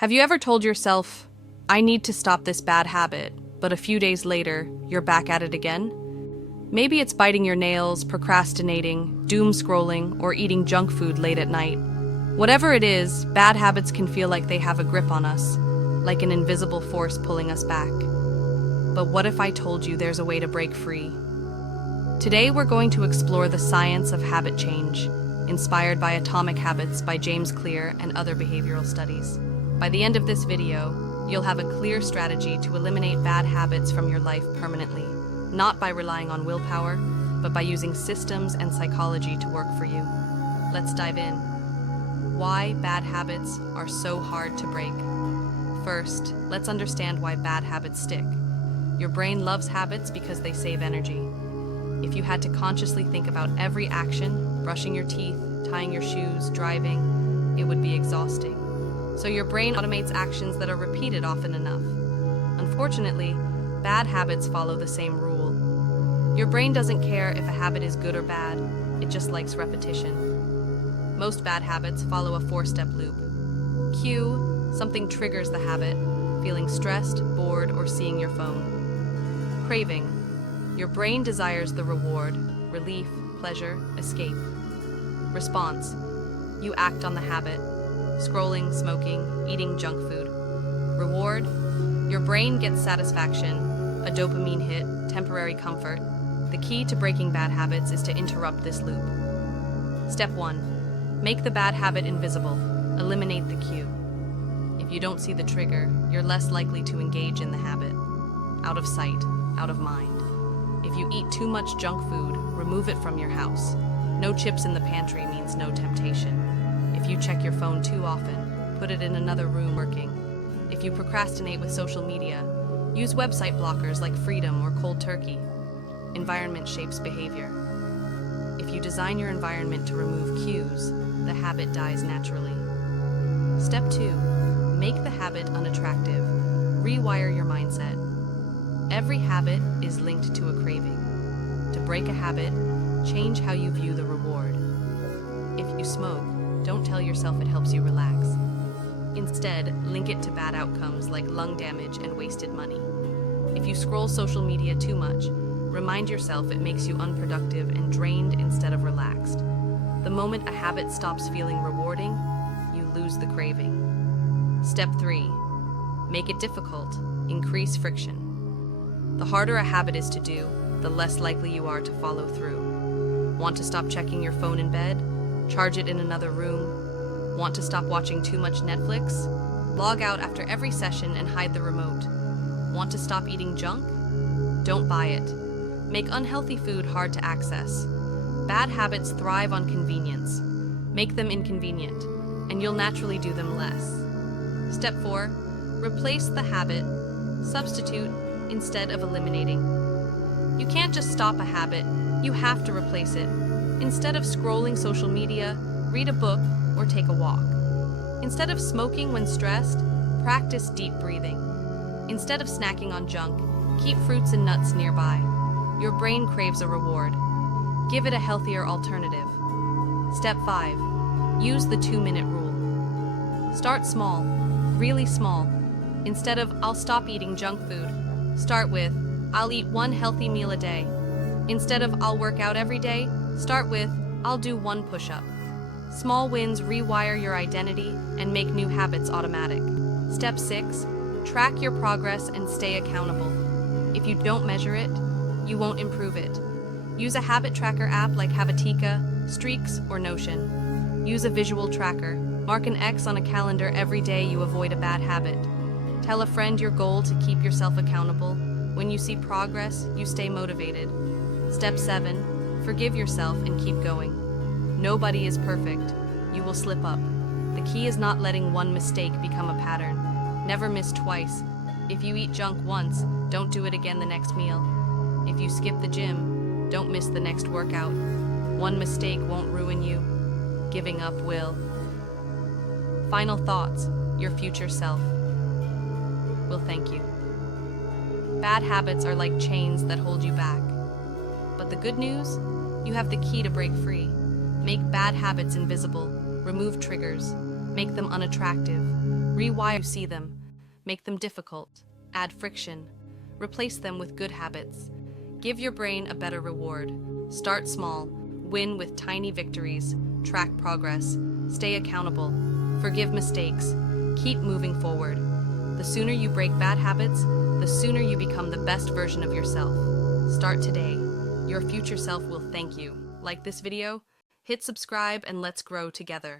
Have you ever told yourself, I need to stop this bad habit, but a few days later, you're back at it again? Maybe it's biting your nails, procrastinating, doom scrolling, or eating junk food late at night. Whatever it is, bad habits can feel like they have a grip on us, like an invisible force pulling us back. But what if I told you there's a way to break free? Today we're going to explore the science of habit change, inspired by Atomic Habits by James Clear and other behavioral studies. By the end of this video, you'll have a clear strategy to eliminate bad habits from your life permanently, not by relying on willpower, but by using systems and psychology to work for you. Let's dive in. Why bad habits are so hard to break. First, let's understand why bad habits stick. Your brain loves habits because they save energy. If you had to consciously think about every action, brushing your teeth, tying your shoes, driving, it would be exhausting. So your brain automates actions that are repeated often enough. Unfortunately, bad habits follow the same rule. Your brain doesn't care if a habit is good or bad, it just likes repetition. Most bad habits follow a four-step loop. Cue, something triggers the habit, feeling stressed, bored, or seeing your phone. Craving, your brain desires the reward, relief, pleasure, escape. Response, you act on the habit, scrolling, smoking, eating junk food. Reward, your brain gets satisfaction, a dopamine hit, temporary comfort. The key to breaking bad habits is to interrupt this loop. Step 1. Make the bad habit invisible. Eliminate the cue. If you don't see the trigger, you're less likely to engage in the habit. Out of sight, out of mind. If you eat too much junk food, remove it from your house. No chips in the pantry means no temptation. If you check your phone too often, put it in another room working. If you procrastinate with social media, use website blockers like Freedom or Cold Turkey. Environment shapes behavior. If you design your environment to remove cues, the habit dies naturally. Step 2. Make the habit unattractive. Rewire your mindset. Every habit is linked to a craving. To break a habit, change how you view the reward. If you smoke, don't tell yourself it helps you relax. Instead, link it to bad outcomes like lung damage and wasted money. If you scroll social media too much, remind yourself it makes you unproductive and drained instead of relaxed. The moment a habit stops feeling rewarding, you lose the craving. Step 3. Make it difficult. Increase friction. The harder a habit is to do, the less likely you are to follow through. Want to stop checking your phone in bed? Charge it in another room. Want to stop watching too much Netflix? Log out after every session and hide the remote. Want to stop eating junk? Don't buy it. Make unhealthy food hard to access. Bad habits thrive on convenience. Make them inconvenient, and you'll naturally do them less. Step 4. Replace the habit. Substitute instead of eliminating. You can't just stop a habit, you have to replace it. Instead of scrolling social media, read a book or take a walk. Instead of smoking when stressed, practice deep breathing. Instead of snacking on junk, keep fruits and nuts nearby. Your brain craves a reward. Give it a healthier alternative. Step 5. Use the 2-minute rule. Start small, really small. Instead of, I'll stop eating junk food, start with, I'll eat 1 healthy meal a day. Instead of, I'll work out every day, start with, I'll do 1 push-up. Small wins rewire your identity and make new habits automatic. Step 6. Track your progress and stay accountable. If you don't measure it, you won't improve it. Use a habit tracker app like Habitica, Streaks, or Notion. Use a visual tracker. Mark an X on a calendar every day you avoid a bad habit. Tell a friend your goal to keep yourself accountable. When you see progress, you stay motivated. Step 7. Forgive yourself and keep going. Nobody is perfect. You will slip up. The key is not letting one mistake become a pattern. Never miss twice. If you eat junk once, don't do it again the next meal. If you skip the gym, don't miss the next workout. One mistake won't ruin you. Giving up will. Final thoughts. Your future self will thank you. Bad habits are like chains that hold you back. But the good news? You have the key to break free. Make bad habits invisible. Remove triggers. Make them unattractive. Rewire, see them, make them difficult, add friction, replace them with good habits. Give your brain a better reward. Start small, win with tiny victories, track progress, stay accountable, forgive mistakes, keep moving forward. The sooner you break bad habits, the sooner you become the best version of yourself. Start today. Your future self will thank you. Like this video? Hit subscribe and let's grow together.